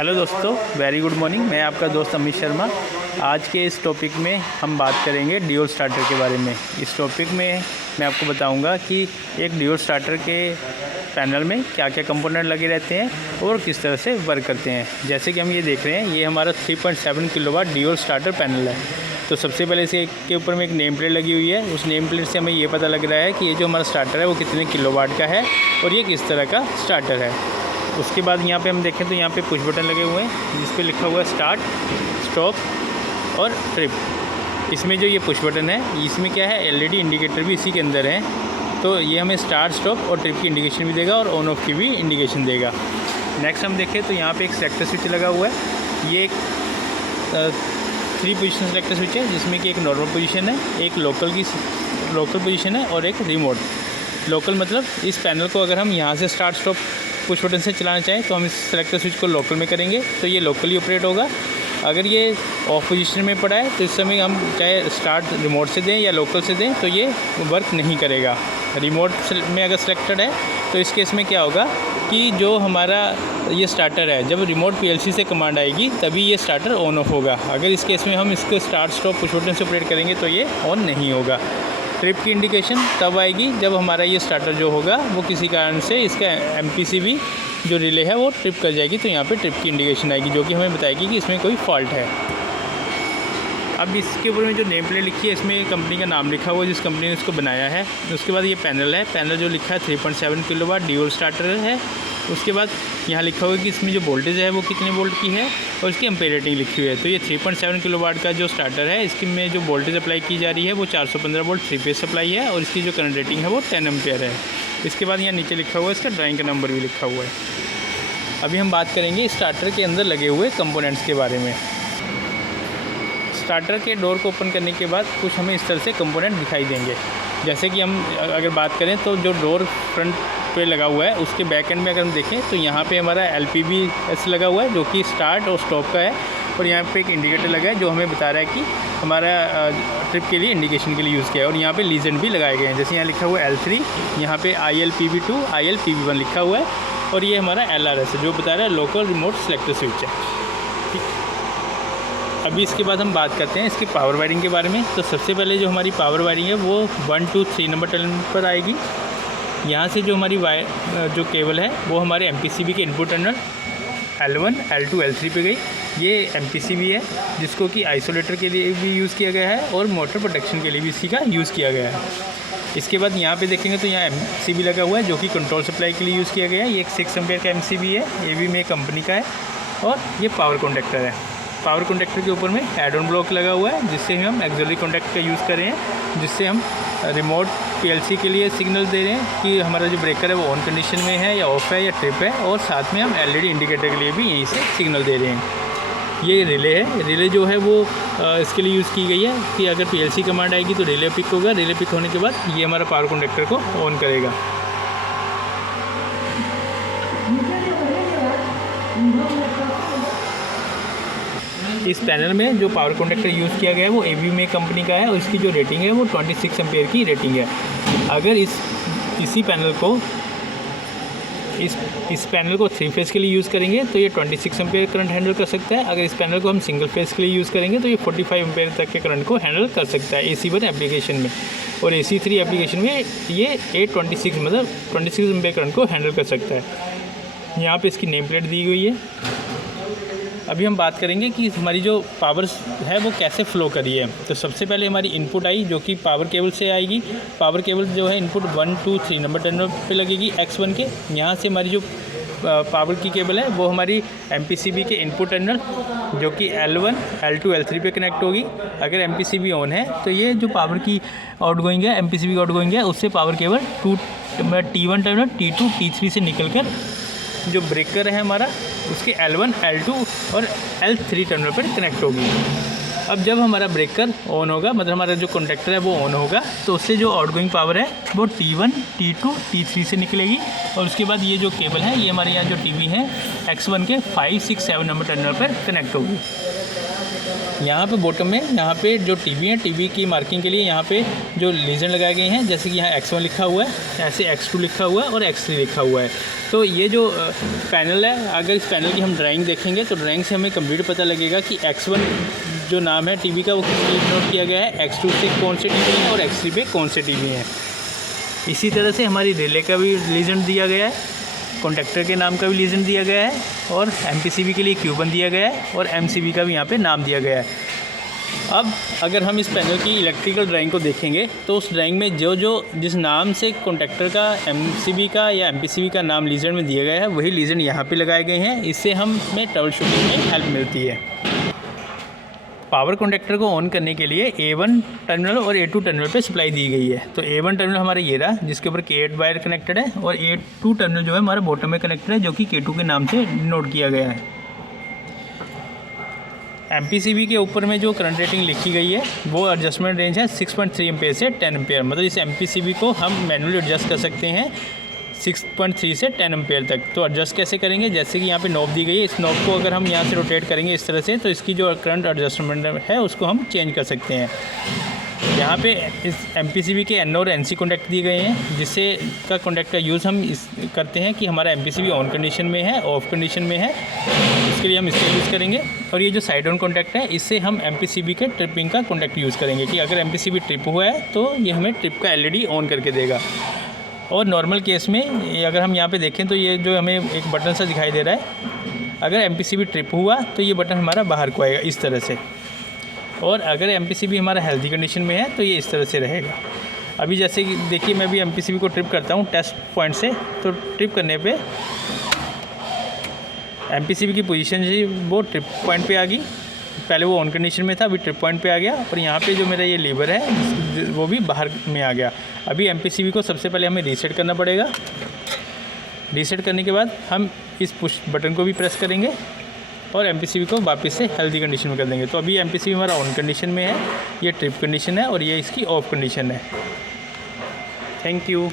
Hello दोस्तों, very good morning. मैं आपका दोस्त अमित शर्मा। आज के इस टॉपिक में हम बात करेंगे ड्यूल स्टार्टर के बारे में। इस टॉपिक में मैं आपको बताऊंगा कि एक ड्यूल स्टार्टर के पैनल में क्या क्या कंपोनेंट लगे रहते हैं और किस तरह से वर्क करते हैं। जैसे कि हम ये देख रहे हैं, ये हमारा 3.7 किलोवाट ड्यूल स्टार्टर पैनल है। तो सबसे पहले इसके ऊपर में एक नेम प्लेट लगी हुई है। उस नेम प्लेट से हमें ये पता लग रहा है कि ये जो हमारा स्टार्टर है वो कितने किलोवाट का है और ये किस तरह का स्टार्टर है। उसके बाद यहाँ पे हम देखें तो यहाँ पे पुश बटन लगे हुए हैं जिस पे लिखा हुआ है स्टार्ट, स्टॉप और ट्रिप। इसमें जो ये पुश बटन है, इसमें क्या है, एलईडी इंडिकेटर भी इसी के अंदर है। तो ये हमें स्टार्ट, स्टॉप और ट्रिप की इंडिकेशन भी देगा और ऑन ऑफ की भी इंडिकेशन देगा। नेक्स्ट हम देखें तो यहाँ पे एक सेलेक्टर स्विच लगा हुआ है। ये एक 3 पोजीशन सेलेक्टर स्विच है जिसमें कि एक नॉर्मल पोजीशन है, एक लोकल पोजीशन है और एक रिमोट। लोकल मतलब इस पैनल को अगर हम यहाँ से स्टार्ट, स्टॉप पुश बटन से चलाना चाहें तो हम इस सेलेक्टर स्विच को लोकल में करेंगे तो ये लोकली ऑपरेट होगा। अगर ये ऑफ पोजीशन में पड़ा है तो इस समय हम चाहे स्टार्ट रिमोट से दें या लोकल से दें तो ये वर्क नहीं करेगा। रिमोट में अगर सिलेक्टेड है तो इस केस में क्या होगा कि जो हमारा ये स्टार्टर है, जब रिमोट पीएलसी से कमांड आएगी तभी ये स्टार्टर ऑन ऑफ होगा। अगर इस केस में हम इसको स्टार्ट, स्टॉप पुश बटन से ऑपरेट करेंगे तो ये ऑन नहीं होगा। ट्रिप की इंडिकेशन तब आएगी जब हमारा ये स्टार्टर जो होगा वो किसी कारण से इसका एमपीसीबी जो रिले है वो ट्रिप कर जाएगी, तो यहाँ पे ट्रिप की इंडिकेशन आएगी जो कि हमें बताएगी कि इसमें कोई फॉल्ट है। अब इसके ऊपर में जो नेम प्लेट लिखी है इसमें कंपनी का नाम लिखा हुआ है जिस कंपनी ने इसको बनाया है। उसके बाद ये पैनल है, पैनल जो लिखा है 3.7 किलोवाट ड्यूल स्टार्टर है। उसके बाद यहाँ लिखा हुआ है कि इसमें जो वोल्टेज है वो कितने वोल्ट की है और इसकी एम्पेयर रेटिंग लिखी हुई है। तो ये 3.7 किलोवाट का जो स्टार्टर है इसकी में जो वोल्टेज अप्लाई की जा रही है वो 415 वोल्ट 3 फेज सप्लाई है और इसकी जो करंट रेटिंग है वो 10 एम्पेयर है। इसके बाद यहाँ नीचे लिखा हुआ है, इसका ड्राइंग का नंबर भी लिखा हुआ है। अभी हम बात करेंगे स्टार्टर के अंदर लगे हुए कंपोनेंट्स के बारे में। स्टार्टर के डोर को ओपन करने के बाद कुछ हमें इस तरह से कंपोनेंट दिखाई देंगे। जैसे कि हम अगर बात करें तो जो डोर फ्रंट पे लगा हुआ है उसके बैक एंड में अगर हम देखें तो यहाँ पे हमारा LPBS लगा हुआ है जो कि स्टार्ट और स्टॉप का है और यहाँ पे एक इंडिकेटर लगा है जो हमें बता रहा है कि हमारा ट्रिप के लिए इंडिकेशन के लिए यूज़ किया है। और यहाँ पे लीजेंड भी लगाए गए हैं, जैसे यहाँ लिखा हुआ है L3, यहाँ पे ILPB2, ILPB1 लिखा हुआ है और ये हमारा LRS है जो बता रहा है लोकल रिमोट सेलेक्टर स्विच है। अभी इसके बाद हम बात करते हैं इसकी पावर वायरिंग के बारे में। तो सबसे पहले जो हमारी पावर वायरिंग है वो 1, 2, 3 नंबर टर्मिनल पर आएगी। यहाँ से जो हमारी जो केबल है वो हमारे MPCB के input terminal L1, L2, L3 पे गई। ये MPCB है जिसको कि आइसोलेटर के लिए भी यूज़ किया गया है और मोटर प्रोटेक्शन के लिए भी इसी का यूज़ किया गया है। इसके बाद यहाँ पे देखेंगे तो यहाँ MCB लगा हुआ है जो कि कंट्रोल सप्लाई के लिए यूज़ किया गया है। ये एक 6 एम्पेयर का MCB है, ये भी मेरी कंपनी का है। और ये पावर कॉन्डक्टर है। पावर कॉन्डक्टर के ऊपर में एड ऑन ब्लॉक लगा हुआ है जिससे हम एक्सिलरी कॉन्टैक्ट का यूज़ कर रहे हैं, जिससे हम रिमोट पीएलसी के लिए सिग्नल दे रहे हैं कि हमारा जो ब्रेकर है वो ऑन कंडीशन में है या ऑफ है या ट्रिप है। और साथ में हम एलईडी इंडिकेटर के लिए भी यहीं से सिग्नल दे रहे हैं। ये रिले है, रिले जो है वो इसके लिए यूज़ की गई है कि अगर पीएलसी कमांड आएगी तो रिले पिक होगा। रिले पिक होने के बाद ये हमारा पावर कॉन्डक्टर को ऑन करेगा। इस पैनल में जो पावर कॉन्डक्टर यूज़ किया गया है वो ABB कंपनी का है और इसकी जो रेटिंग है वो 26 एम्पेयर की रेटिंग है। अगर इसी पैनल को इस पैनल को 3 फेज़ के लिए यूज़ करेंगे तो ये 26 एम्पेयर करंट हैंडल कर सकता है। अगर इस पैनल को हम सिंगल फेज़ के लिए यूज़ करेंगे तो ये 45 एम्पेयर तक के करंट को हैंडल कर सकता है AC1 एप्लीकेशन में। और AC3 एप्लीकेशन में ये 826 मतलब 26 एम्पेयर करंट को हैंडल कर सकता है। यहाँ पर इसकी नेम प्लेट दी गई है। अभी हम बात करेंगे कि हमारी जो पावर है वो कैसे फ़्लो करी है। तो सबसे पहले हमारी इनपुट आई जो कि पावर केबल से आएगी। पावर केबल जो है इनपुट 1, 2, 3 नंबर टर्मिनल पे लगेगी X1 के। यहाँ से हमारी जो पावर की केबल है वो हमारी MPCB के इनपुट टर्मिनल जो कि L1, L2, L3 पे कनेक्ट होगी। अगर MPCB ऑन है तो ये जो पावर की आउटगोइंग है, MPCB की आउटगोइंग है, उससे power cable T1 terminal, T2, T3 से निकल कर जो ब्रेकर है हमारा उसके L1, L2 और L3 टर्मिनल पर कनेक्ट होगी। अब जब हमारा ब्रेकर ऑन होगा, मतलब हमारा जो कंडक्टर है वो ऑन होगा, तो उससे जो आउटगोइंग पावर है वो T1, T2, T3 से निकलेगी। और उसके बाद ये जो केबल है ये हमारे यहाँ जो टीवी है X1 के 5, 6, 7 नंबर टर्मिनल पर कनेक्ट होगी। यहाँ पे बॉटम में यहाँ पे जो टीवी है, टीवी की मार्किंग के लिए यहाँ पे जो लीजेंड लगाए गए हैं, जैसे कि यहाँ X1 लिखा हुआ है, ऐसे X2 लिखा हुआ है और X3 लिखा हुआ है। तो ये जो पैनल है, अगर इस पैनल की हम ड्राइंग देखेंगे तो ड्राइंग से हमें कंप्लीट पता लगेगा कि X1 जो नाम है टीवी का वो किस लिए नोट किया गया है, X2 से कौन से टीवी हैं और X3 पे कौन से टीवी हैं। इसी तरह से हमारी रिले का भी लीजेंड दिया गया है, कॉन्टैक्टर के नाम का भी लीजेंड दिया गया है और MPCB के लिए Q1 दिया गया है और MCB का भी यहाँ पे नाम दिया गया है। अब अगर हम इस पैनल की इलेक्ट्रिकल ड्राइंग को देखेंगे तो उस ड्राइंग में जिस नाम से कॉन्टैक्टर का, MCB का या MPCB का नाम लीजेंड में दिया गया है, वही लीजेंड यहाँ पे लगाए गए हैं। इससे हमें ट्रबल शूटिंग में हेल्प मिलती है। पावर कॉन्टैक्टर को ऑन करने के लिए A1 टर्मिनल और A2 टर्मिनल पे सप्लाई दी गई है। तो A1 टर्मिनल हमारा ये रहा, जिसके ऊपर K8 वायर कनेक्टेड है, और A2 टर्मिनल जो है हमारा बॉटम में कनेक्टेड है, जो कि K2 के नाम से नोट किया गया है। MPCB के ऊपर में जो करंट रेटिंग लिखी गई है वो एडजस्टमेंट रेंज है 6.3 एम्पेयर से 10 एम्पेयर। मतलब इस MPCB को हम मैनुअली एडजस्ट कर सकते हैं 6.3 से 10 एम्पेयर तक। तो एडजस्ट कैसे करेंगे, जैसे कि यहाँ पे नॉब दी गई है, इस नॉब को अगर हम यहाँ से रोटेट करेंगे इस तरह से, तो इसकी जो करंट एडजस्टमेंट है उसको हम चेंज कर सकते हैं। यहाँ पे इस MPCB के N और NC कॉन्टैक्ट दिए गए हैं, जिससे का कॉन्टैक्ट का यूज़ हम करते हैं कि हमारा MPCB ऑन कंडीशन में है, ऑफ कंडीशन में है, इसके लिए हम इसका यूज़ करेंगे। और ये जो साइड ऑन कॉन्टैक्ट है, इससे हम MPCB के ट्रिपिंग का कॉन्टैक्ट यूज़ करेंगे कि अगर MPCB ट्रिप हुआ है तो ये हमें ट्रिप का LED ऑन करके देगा। और नॉर्मल केस में अगर हम यहाँ पे देखें तो ये जो हमें एक बटन सा दिखाई दे रहा है, अगर MPCB ट्रिप हुआ तो ये बटन हमारा बाहर को आएगा इस तरह से। और अगर MPCB हमारा हेल्दी कंडीशन में है तो ये इस तरह से रहेगा। अभी जैसे कि देखिए मैं भी MPCB को ट्रिप करता हूँ टेस्ट पॉइंट से, तो ट्रिप करने पे MPCB की पोजीशन से वो ट्रिप पॉइंट पे आ गई। पहले वो ऑन कंडीशन में था, अभी ट्रिप पॉइंट पे आ गया, और यहाँ पे जो मेरा ये लीवर है वो भी बाहर में आ गया। अभी MPCB को सबसे पहले हमें रीसेट करना पड़ेगा। रीसेट करने के बाद हम इस पुश बटन को भी प्रेस करेंगे और MPCB को वापस से हेल्दी कंडीशन में कर देंगे। तो अभी MPCB हमारा ऑन कंडीशन में है, ये ट्रिप कंडीशन है और ये इसकी ऑफ कंडीशन है। Thank you.